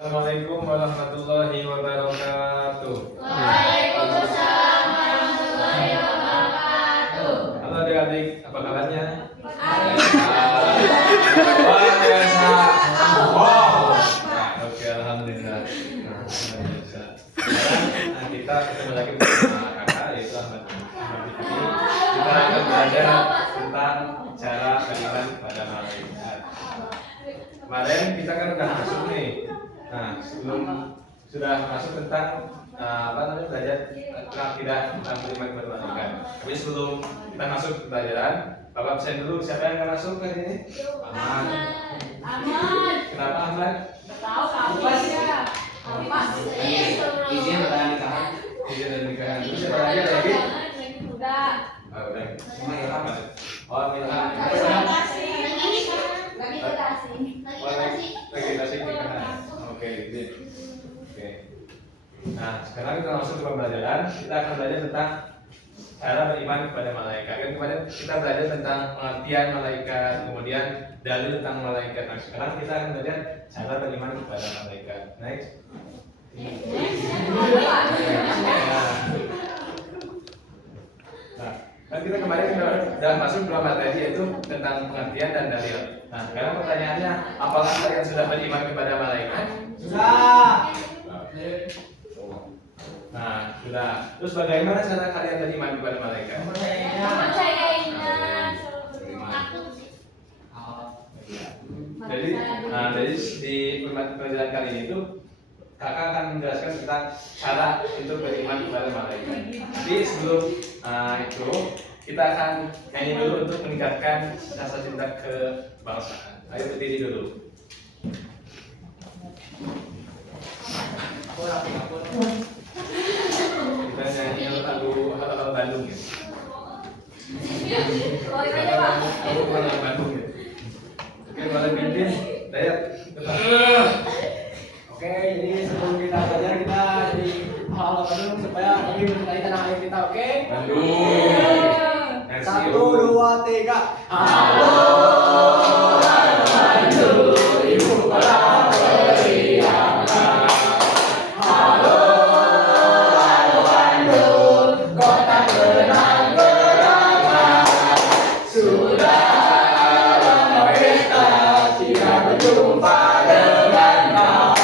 Assalamualaikum warahmatullahi wabarakatuh. Waalaikumsalam warahmatullahi wabarakatuh. Halo adik-adik, apa kabarnya? Luar biasa. Wow. Oke, alhamdulillah. Alhamdulillah. Sekarang kita ketemu lagi bersama kakak, yaitu Ahmad Fikri. Kita akan belajar tentang cara beriman kepada malaikat. Kemarin kita kan udah masuk nih. Nah, sebelum sudah masuk tentang belajar akidah tentang beriman kepada malaikat. Tapi sebelum kita masuk ke pelajaran, Bapak absen dulu. Siapa yang akan masuk hari ini? Ahmad. Kenapa Ahmad? Tahu kamu ya. Izin berada nikahan. Izin dan nikahan. Terus siapa lagi ada lagi? Udah. Oh, udah. Cuma Ilham ada. Oh, Ilham. Lagi kasih nikahan. Oke, izin. Oke. Nah, sekarang kita masuk ke pembelajaran. Kita akan belajar tentang cara beriman kepada malaikat. Kan kemarin kita belajar tentang pengertian malaikat, kemudian dalil tentang malaikat. Nah, sekarang kita akan belajar cara beriman kepada malaikat. Next. Nah, kan kita kemarin sudah masuk dua materi, yaitu tentang pengertian dan dalil. Nah, sekarang pertanyaannya, apakah kalian sudah beriman kepada malaikat? Sudah. Nah, sudah. Terus bagaimana cara kalian beriman kepada malaikat? Jadi di pelajaran kali ini tuh kakak akan menjelaskan tentang cara itu beriman kepada malaikat. Jadi sebelum itu kita akan nyanyi dulu untuk meningkatkan rasa cinta kebangsaan. Ayo berdiri dulu. Kita nyanyi lagu Halo Bandung ya. Halo Bandung ya. Oke, boleh pimpin. Dayat. Oke, jadi sebelum kita belajar kita di hal Bandung supaya lebih mencintai tanah air kita, oke? Bandung. 1, 2, 3. Halo Bandung, ibu kota periangan. Halo Bandung, kota kenang-kenangan. Sudah lama kita tidak berjumpa dengan kau.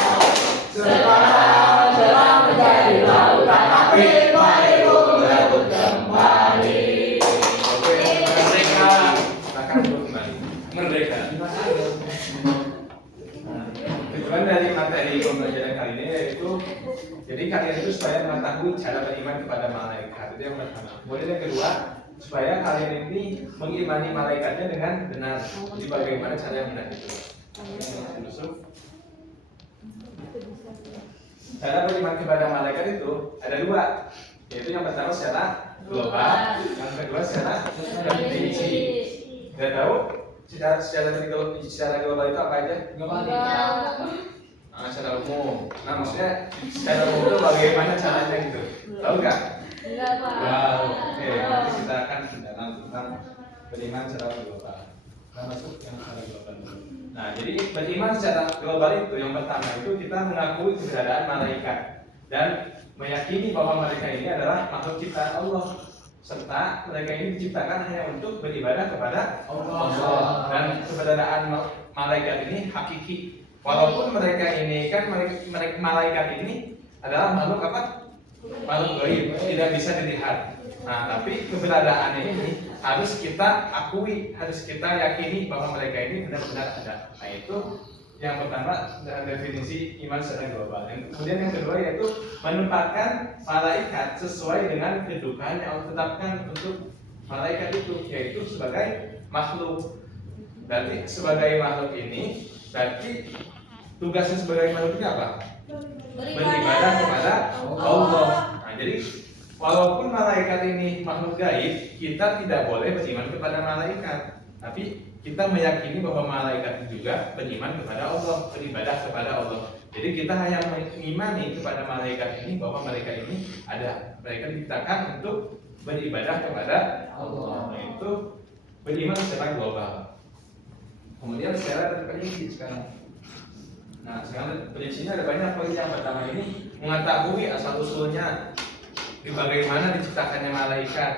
Sekarang telah menjadi lautan api, mari berebut kembali. Oke, merdeka. Silakan kembali. Merdeka. Tujuan dari materi pembelajaran kali ini yaitu jadi kalian itu supaya mengetahui cara beriman kepada malaikat. Itu yang pertama. Kemudian yang kedua, supaya kalian ini mengimani malaikatnya dengan benar. Jadi bagaimana cara yang benar itu? Cara beriman kepada malaikat itu ada dua, yaitu yang pertama secara global, yang kedua secara definisi. Tidak tahu secara global itu apa aja? Secara umum. Nah, maksudnya secara umum itu bagaimana caranya gitu? Tahu nggak? Wow. Oke, nanti kita akan mendalam tentang beriman secara global. Kita masuk yang secara global dulu. Nah, jadi beriman secara global itu yang pertama itu kita mengakui keberadaan malaikat dan meyakini bahwa mereka ini adalah makhluk ciptaan Allah, serta mereka ini diciptakan hanya untuk beribadah kepada Allah. Dan keberadaan malaikat ini hakiki. Walaupun mereka ini kan malaikat ini adalah makhluk apa? Makhluk gaib, tidak bisa dilihat. Nah, tapi keberadaannya ini harus kita akui, harus kita yakini bahwa mereka ini benar-benar ada. Nah, itu yang pertama dengan definisi iman secara global. Kemudian yang kedua yaitu menempatkan malaikat sesuai dengan kedudukan yang Allah tetapkan untuk malaikat itu, yaitu sebagai makhluk. Berarti sebagai makhluk ini, berarti tugasnya sebagai makhluk ini apa? Beribadah kepada Allah. Nah, jadi walaupun malaikat ini makhluk gaib, kita tidak boleh beriman kepada malaikat, tapi kita meyakini bahwa malaikat itu juga beriman kepada Allah, beribadah kepada Allah. Jadi kita hanya mengimani kepada malaikat ini bahwa mereka ini ada, mereka diciptakan untuk beribadah kepada Allah. Nah, itu beriman secara global. Kemudian secara terperinci sekarang. Nah, sekarang prinsipnya ada banyak. Poin yang pertama ini mengetahui asal usulnya, bagaimana diciptakannya malaikat,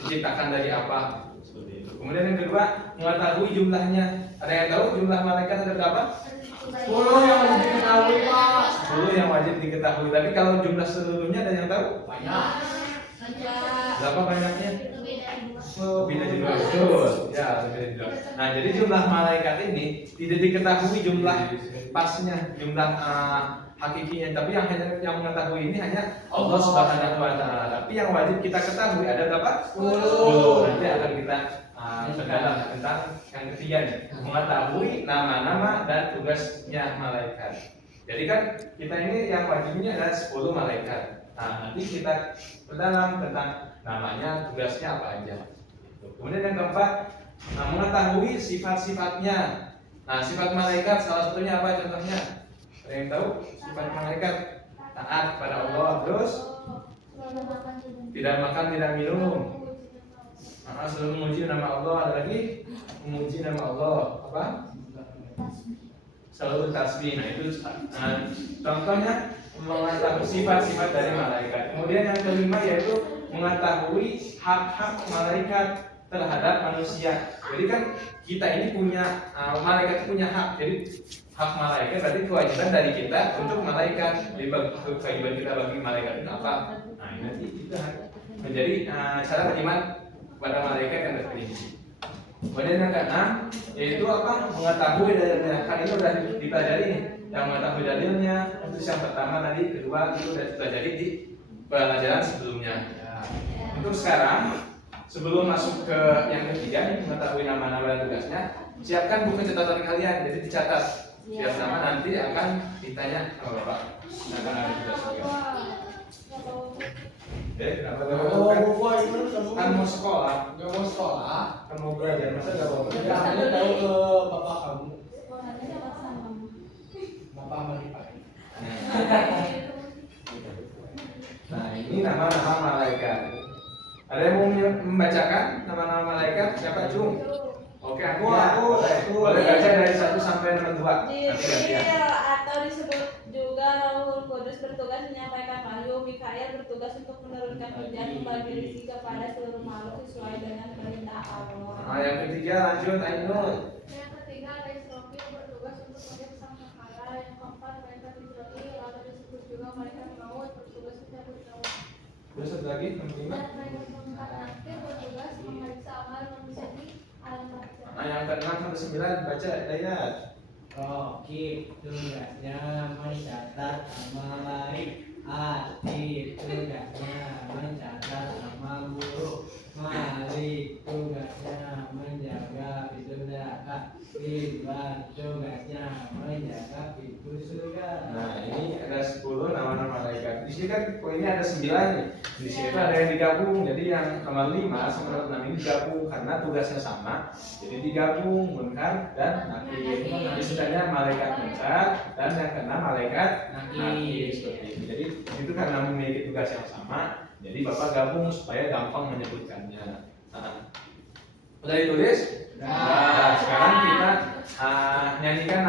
diciptakan dari apa. Seperti itu. Kemudian yang kedua, mengetahui jumlahnya. Ada yang tahu jumlah malaikat ada berapa? 10 yang wajib diketahui, Pak. 10 yang wajib diketahui. Tapi kalau jumlah seluruhnya ada yang tahu? Banyak. Berapa banyaknya? Lebih dari 200. Ya, lebih dari 200. Nah, jadi jumlah malaikat ini tidak diketahui jumlah pasnya, jumlah hakikinya. Tapi yang mengetahui ini hanya Allah Subhanahu wa taala. Tapi yang wajib kita ketahui ada berapa? 10. Nanti akan kita berdalam tentang yang ketiga nih, mengetahui nama-nama dan tugasnya malaikat. Jadi kan kita ini yang wajibnya ada 10 malaikat. Nah, nanti kita berdalam tentang namanya, tugasnya apa aja. Kemudian yang keempat, mengetahui sifat-sifatnya. Nah, sifat malaikat salah satunya apa contohnya? Ada yang tahu sifat malaikat? Taat kepada Allah, terus tidak makan, tidak minum. Selalu memuji nama Allah. Ada lagi memuji nama Allah apa? Selalu bertasbih. Nah, itu contohnya mengetahui sifat-sifat dari malaikat. Kemudian yang kelima yaitu mengetahui hak-hak malaikat terhadap manusia. Jadi kan kita ini punya malaikat punya hak. Jadi hak malaikat berarti kewajiban dari kita untuk malaikat. Jadi kewajiban kita bagi malaikat itu apa? Nah, ini nanti itu menjadi cara beriman pada malaikat yang terperinci. Kemudian yang keenam yaitu apa? Mengetahui dalilnya. Kan itu sudah dipelajari nih. Yang mengetahui dalilnya itu yang pertama tadi, kedua itu sudah dipelajari di pelajaran sebelumnya. Untuk sekarang sebelum masuk ke yang ketiga nih, mengetahui nama-nama dan tugasnya, siapkan buku catatan kalian. Jadi dicatat. Setiap nama nanti akan ditanya sama Bapak. Nah, akan ada tugas juga. Kenapa kan mau sekolah? Gak mau sekolah. Kan mau belajar, masa gak mau belajar? Kamu tahu ke bapak kamu. Bapak Marifat. Nah, ini nama-nama malaikat. Ada yang mau membacakan nama-nama malaikat? Siapa, Cung? Oke, aku. Boleh baca dari 1 sampai nomor 2. Jibril atau disebut juga Rohul Kudus bertugas menyampaikan wahyu. Mikail bertugas untuk menurunkan hujan membagi rezeki kepada seluruh makhluk sesuai dengan perintah Allah. Nah, yang ketiga lanjut Ainul. Yang ketiga ada Israfil bertugas untuk menjadi sang sangkala. Yang keempat malaikat Israfil atau disebut juga malaikat maut bertugas mencabut nyawa. Terus satu lagi yang kelima. Dan malaikat mungkar nakir bertugas memeriksa amal manusia di alam barzakh. Nah, yang ke-6 sampai 9 baca Dayat. Rokib tugasnya mencatat amal baik. Atid tugasnya mencatat amal buruk. Malik tugasnya menjaga pintu neraka. Ridwan tugasnya menjaga pintu surga. Nah, ini ada 10 nama-nama malaikat. Di sini kan poinnya ada 9 nih. Di sini tuh ada yang digabung. Jadi yang nomor 5 sama nomor 6 ini digabung karena tugasnya sama. Jadi digabung munkar dan nakir. Jadi sebenarnya malaikat munkar dan yang keenam malaikat nakir seperti itu. Jadi itu karena memiliki tugas yang sama. Jadi Bapak gabung supaya gampang menyebutkannya. Nah, udah ditulis? Nah, sekarang kita nyanyikan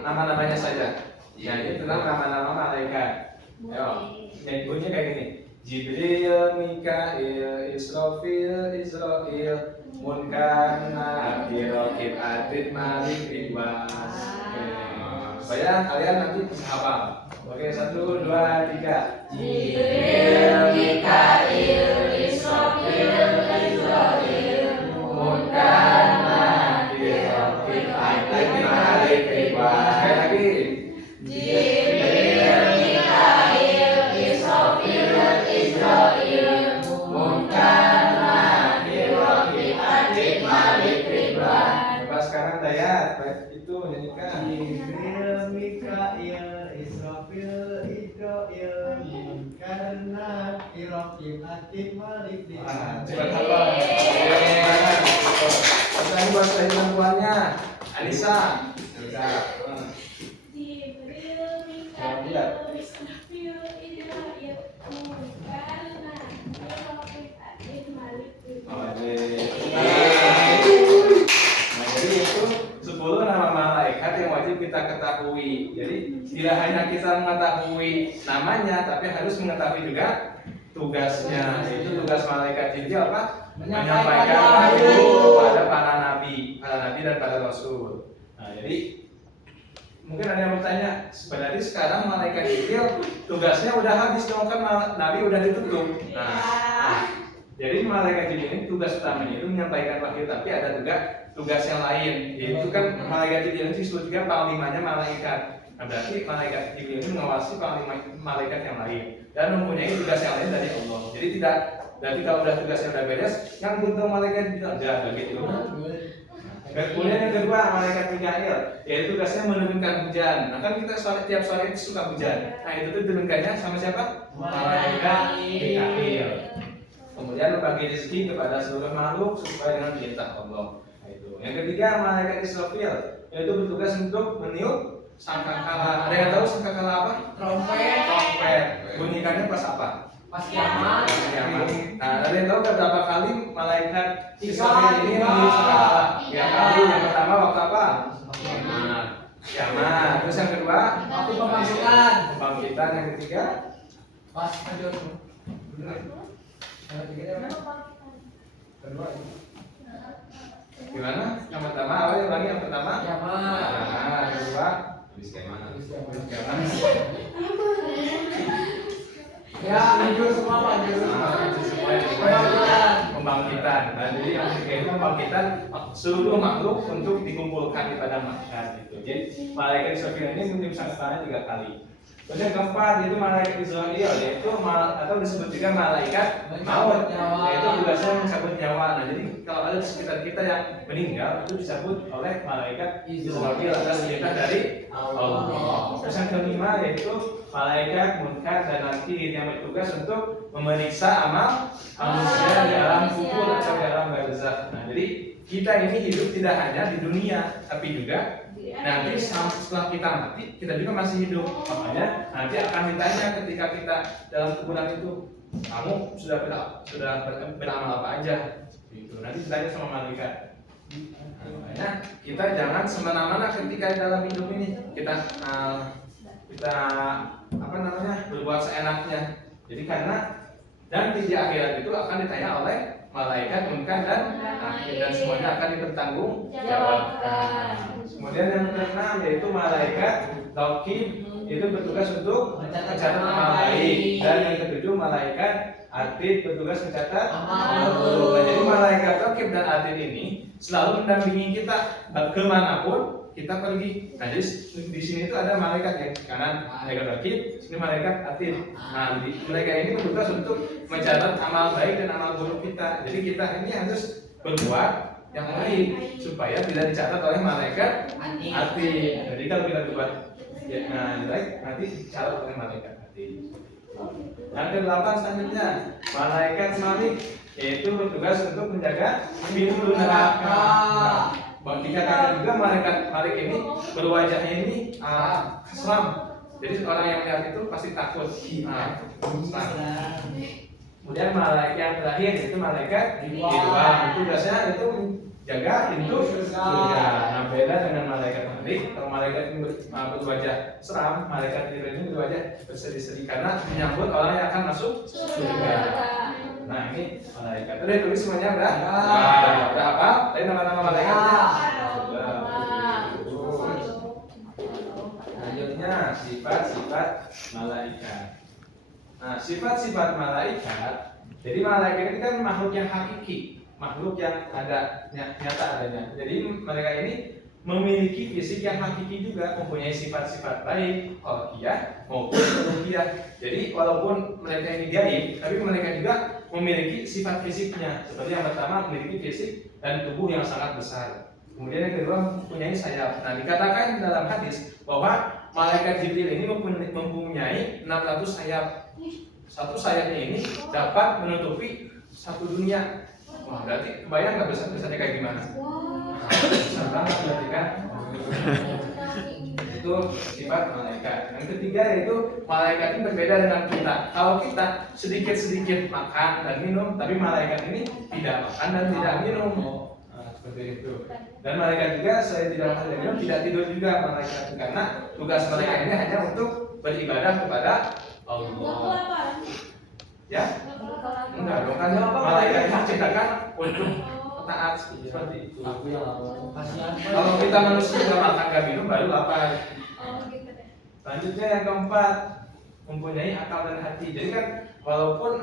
nama-namanya saja. Nyanyi tentang nama-nama malaikat. Ayo, nyanyi bunyinya kayak gini. Jibril, Mikail, Israfil, Munkar, Nakir, Rokib, Atid, Malik, Ridwan. Supaya kalian nanti bisa hafal. Oke, 1, 2, 3. Jibril, Mikail, Israfil, Munkar, Nakir, Rokib, Atid, Malik, Ridwan. Sekali lagi. Jibril, Mikail, Israfil, Munkar, Nakir, Rokib, Atid, Malik, Ridwan. Coba sekarang Dayat, itu nyanyikan. Jibril, Mikail, Israfil, Munkar, Nakir, Rokib, Atid, Malik, Ridwan. Cepat hafal. Ini buat saya perempuannya, Anissa. Jibril, Mikail, Israfil, Munkar, Nakir, Rokib, Atid, Malik, Ridwan. Nah, jadi itu 10 nama malaikat yang wajib kita ketahui. Jadi kita mengetahui namanya, tapi harus mengetahui juga tugasnya. Itu tugas malaikat Jibril apa? Menyampaikan wahyu kepada para nabi dan para rasul. Nah, jadi mungkin ada yang bertanya, sebenarnya sekarang malaikat Jibril tugasnya udah habis dong, kan nabi udah ditutup. Jadi malaikat Jibril ini tugas utamanya itu menyampaikan wahyu, tapi ada juga tugas yang lain, yaitu kan malaikat Jibril ini disebut juga panglimanya malaikat. Nah, berarti malaikat Jibril ini mengawasi panglima malaikat yang lain dan mempunyai tugas yang lain dari Allah. Jadi tidak, berarti kalau udah tugasnya udah beres, yang butuh malaikat Jibril enggak begitu. Kemudian yang kedua malaikat Mikail, yaitu tugasnya menurunkan hujan. Nah kan kita tiap sore itu suka hujan. Nah itu tuh diturunkannya sama siapa? Malaikat Mikail. Kemudian berbagi rezeki kepada seluruh makhluk sesuai dengan perintah Allah. Nah, itu. Yang ketiga malaikat Israfil, yaitu bertugas untuk meniup sangkakala. Ada yang tahu sangkakala apa? Trompet. Bunyikannya pas apa? Pas kiamat. Nah, ada yang tahu berapa kali malaikat Israfil ini meniup sangkakala? 3 kali. Yang pertama waktu apa? Kiamat. Terus yang kedua? Waktu pembangkitan. Pembangkitan. Yang ketiga? Pas kejut. Kedua ini. Gimana? Yang pertama apa yang lagi? Yang pertama? Kiamat. Nah, yang kedua? Habis kiamat. Kiamat. Ya, lanjut semua Pak, Pembangkitan. Nah, jadi yang ketiga itu pembangkitan seluruh makhluk untuk dikumpulkan pada masyarakat itu. Jadi malaikat Israfil ini meniup sangkakala 3 kali. Terus yang keempat itu malaikat Israfil, yaitu atau disebut juga malaikat maut, yaitu tugasnya mencabut nyawa. Nah, jadi kalau ada di sekitar kita yang meninggal itu dicabut oleh malaikat Israfil atas perintah dari Allah. Terus yang kelima yaitu malaikat Munkar dan Nakir yang bertugas untuk memeriksa amal manusia di alam kubur atau di alam barzakh. Nah, jadi kita ini hidup tidak hanya di dunia, tapi juga nanti setelah kita mati, kita juga masih hidup. Makanya nanti akan ditanya ketika kita dalam kuburan itu, kamu sudah beramal apa aja? Gitu. Nanti ditanya sama malaikat. Makanya kita jangan semena-mena ketika dalam hidup ini kita berbuat seenaknya. Jadi karena dan di akhirat itu akan ditanya oleh malaikat Munkar dan Nakir dan semuanya akan dipertanggungjawabkan. Kemudian yang keenam yaitu malaikat Raqib, itu bertugas untuk mencatat amal baik, dan yang ketujuh malaikat Atid bertugas mencatat amal buruk. Nah, jadi malaikat Raqib dan Atid ini selalu mendampingi kita kemanapun kita pergi. Nah, jadi di sini itu ada malaikat yang kanan malaikat Raqib, sini malaikat Atid. Nah, mereka ini bertugas untuk mencatat amal baik dan amal buruk kita. Jadi kita ini harus berbuat yang baik supaya tidak dicatat oleh malaikat Atid. Jadi kalau kita berbuat yang baik nanti dicatat oleh malaikat Atid. Yang ke-8 selanjutnya malaikat Malik, yaitu bertugas untuk menjaga pintu neraka. Nah, dikatakan juga malaikat Malik ini berwajahnya ini seram. Jadi orang yang melihat itu pasti takut. Kemudian malaikat yang terakhir itu malaikat Ridwan. Tugasnya itu menjaga pintu surga. Nah, beda dengan malaikat Malik. Kalau malaikat ini berwajah seram, malaikat Ridwan ini berwajah berseri-seri karena menyambut orang yang akan masuk surga. Nah, ini malaikat. Udah tulis semuanya udah? Udah apa? Tadi nama-nama malaikatnya. Selanjutnya sifat-sifat malaikat. Nah, sifat-sifat malaikat. Jadi malaikat ini kan makhluk yang hakiki, makhluk yang ada nyata adanya. Jadi mereka ini memiliki fisik yang hakiki juga, mempunyai sifat-sifat baik, khalqiyah maupun uluhiyah. Jadi walaupun mereka ini gaib, tapi mereka juga memiliki sifat fisiknya. Seperti yang pertama memiliki fisik dan tubuh yang sangat besar. Kemudian yang kedua mempunyai sayap. Nah, dikatakan dalam hadis bahwa malaikat Jibril ini mempunyai 600 sayap. Satu sayapnya ini dapat menutupi satu dunia. Wah, berarti kebayang nggak besarnya kayak gimana? Besar banget berarti kan? Itu sifat malaikat. Yang ketiga yaitu malaikat ini berbeda dengan kita. Kalau kita sedikit-sedikit makan dan minum, tapi malaikat ini tidak makan dan tidak minum. Seperti itu. Dan malaikat juga selain tidak makan dan minum, tidak tidur juga malaikat, karena tugas mereka ini hanya untuk beribadah kepada Nggak Allah. kelaparan. Ya? Enggak dong, kan malaikat itu diciptakan untuk taat seperti itu. Aku yang lapar. Kasihan. Kalau kita manusia nggak makan nggak minum baru lapar. Oh gitu deh. Selanjutnya yang keempat, mempunyai akal dan hati. Jadi kan walaupun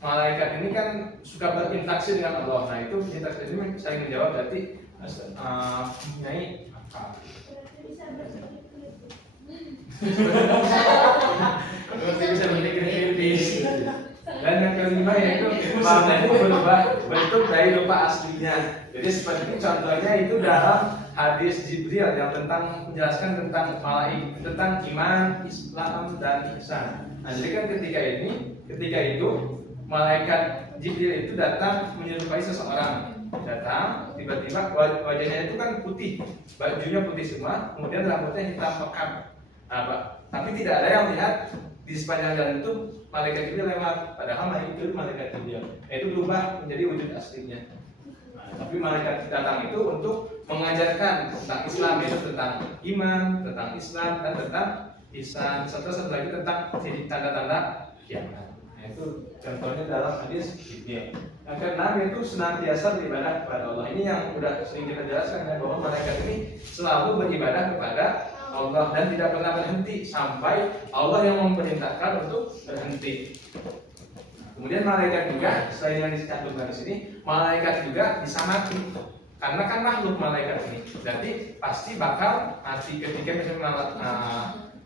malaikat ini kan suka berinteraksi dengan Allah. Nah itu interaksi ini saya menjawab berarti mempunyai akal. Berarti bisa berpikir. Berarti bisa berpikir kritis. Dan yang kelima yaitu mampu berubah bentuk dari rupa aslinya. Jadi seperti contohnya itu dalam hadis Jibril yang menjelaskan tentang malaikat, tentang iman, Islam dan ihsan. Nah, jadi kan ketika itu malaikat Jibril itu datang menyerupai seseorang. Datang, tiba-tiba wajahnya itu kan putih, bajunya putih semua, kemudian rambutnya hitam pekat. Nah, tapi tidak ada yang lihat di sepanjang jalan itu malaikat Jibril lewat, padahal malaikat Jibril itu berubah menjadi wujud aslinya. Nah, tapi malaikat datang itu untuk mengajarkan tentang Islam, yaitu tentang iman, tentang Islam dan tentang ihsan, serta satu lagi tentang tanda-tanda kiamat. Nah, itu contohnya dalam hadis Jibril. Yang keenam itu senantiasa beribadah kepada Allah. Ini yang sudah sering kita jelaskan ya, bahwa malaikat ini selalu beribadah kepada Allah dan tidak pernah berhenti sampai Allah yang memerintahkan untuk berhenti. Kemudian malaikat juga, selain yang dicantumkan di sini, malaikat juga bisa mati. Karena kan makhluk malaikat ini, jadi pasti bakal mati ketika misalnya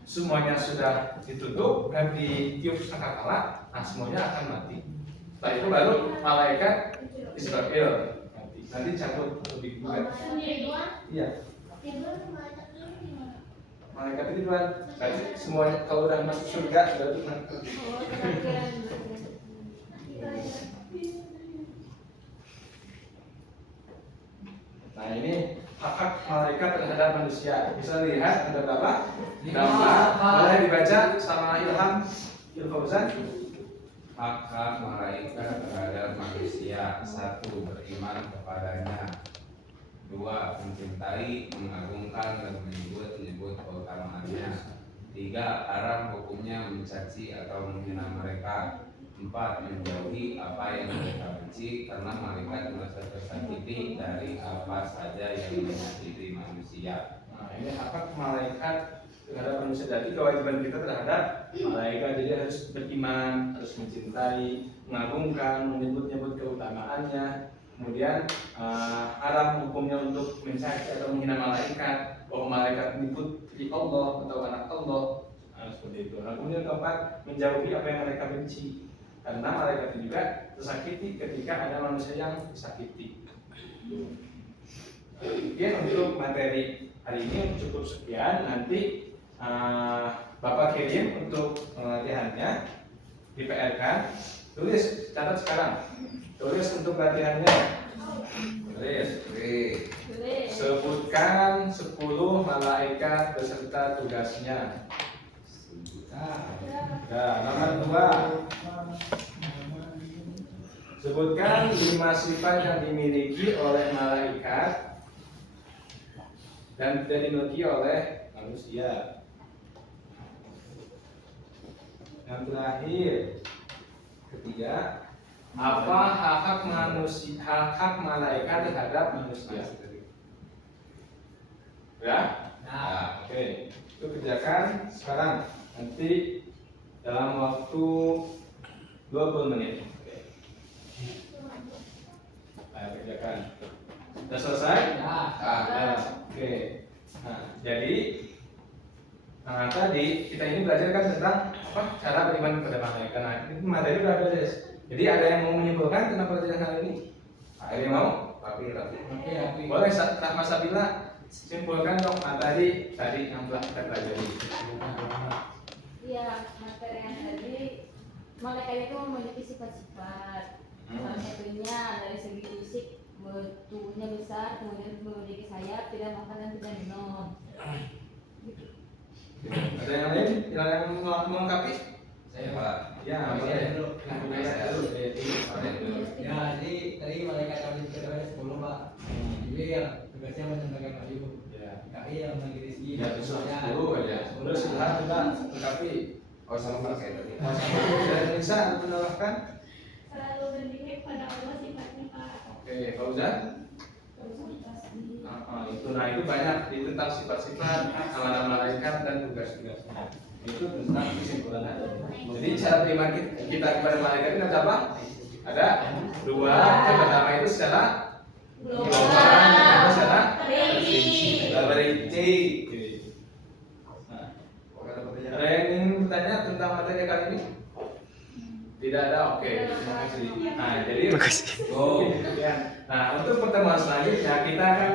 semuanya sudah ditutup dan ditiup sangkakala, nah semuanya akan mati. Setelah itu baru malaikat Israfil mati. Nanti cabut lebih juga. Iya. Malaikat itu kan, berarti semuanya kalau udah masuk surga sudah tuh. Nah ini hak malaikat terhadap manusia. Bisa lihat ada berapa? Gambar. Boleh dibaca sama Ilham Fauzan. Hak malaikat terhadap manusia: 1. Beriman kepadanya. 2. Mencintai, mengagungkan, dan menyebut-nyebut keutamaannya. 3. Haram hukumnya mencaci atau menghina mereka. 4. Menjauhi apa yang mereka benci, karena malaikat merasa tersakiti dari apa saja yang menyakiti manusia. Nah ini hak malaikat terhadap manusia. Jadi kewajiban kita terhadap malaikat, jadi harus beriman, harus mencintai, mengagungkan, menyebut-nyebut keutamaannya. Kemudian haram hukumnya untuk mencaci atau menghina malaikat, bahwa malaikat ini putri Allah atau anak Allah, seperti itu. Nah, kemudian keempat, menjauhi apa yang mereka benci, karena malaikat itu juga tersakiti ketika ada manusia yang disakiti. Kemudian untuk materi hari ini cukup sekian. Nanti Bapak kirim untuk latihannya di PR-kan. Tulis, catat sekarang. Tulis untuk latihannya. Tulis. Sebutkan 10 malaikat beserta tugasnya. Nah, nomor 2. Sebutkan 5 sifat yang dimiliki oleh malaikat dan tidak dimiliki oleh manusia. Yang terakhir, ketiga, apa hak manusia, hak malaikat terhadap manusia? Ya? Nah, oke. Itu kerjakan sekarang. Nanti dalam waktu 20 menit. Oke. Nah, kerjakan. Sudah selesai? Ya. Oke. Nah, jadi tadi kita ini belajar kan tentang apa? Cara beriman kepada malaikat. Nah, ini materi sudah beres. Jadi ada yang mau menyimpulkan tentang pelajaran kali ini? Ada yang mau? Tapi. Boleh, Rahma Sabila, simpulkan dong materi tadi yang telah kita pelajari. Iya, materi yang tadi malaikat itu memiliki sifat-sifat. Salah satunya dari segi fisik, tubuhnya besar, kemudian memiliki sayap, tidak makan dan tidak minum. Ada yang lain? Yang melengkapi? Saya Pak. Ya, boleh. Ya, jadi tadi malaikat kami dikatakan 10 Pak. Jadi ya tugasnya menyampaikan wahyu. Ya. Iya, bagi rezeki. Ya, besok 10 aja. Terus Ilham juga lengkapi. Oh sama pakai tadi. Dan Nisa menambahkan. Selalu berzikir pada Allah sifatnya Pak. Oke, Fauzan. Itu nah itu banyak di tentang sifat-sifat nama-nama malaikat dan tugas-tugasnya. Itu tentang kesimpulan aja. Jadi cara beriman kita kepada malaikat itu ada apa? Ada dua. Yang pertama itu secara global, yang kedua secara rinci. Nah, ada yang ingin bertanya tentang materi kali ini? Tidak ada, oke. Terima kasih. Nah, jadi Nah, untuk pertemuan selanjutnya kita akan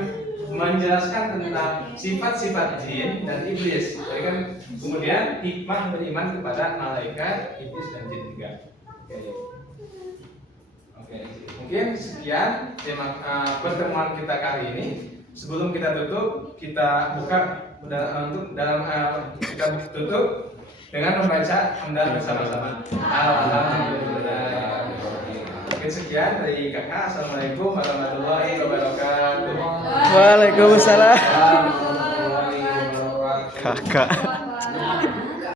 menjelaskan tentang sifat-sifat jin dan iblis. Jadi kan kemudian hikmah beriman kepada malaikat, iblis dan jin juga. Oke. Mungkin sekian tema pertemuan kita kali ini. Sebelum kita tutup, kita buka kita tutup dengan membaca hamdalah bersama-sama. Alhamdulillah. Mungkin sekian dari kakak. Assalamualaikum warahmatullahi wabarakatuh. Waalaikumsalam. Warahmatullahi wabarakatuh. Kakak.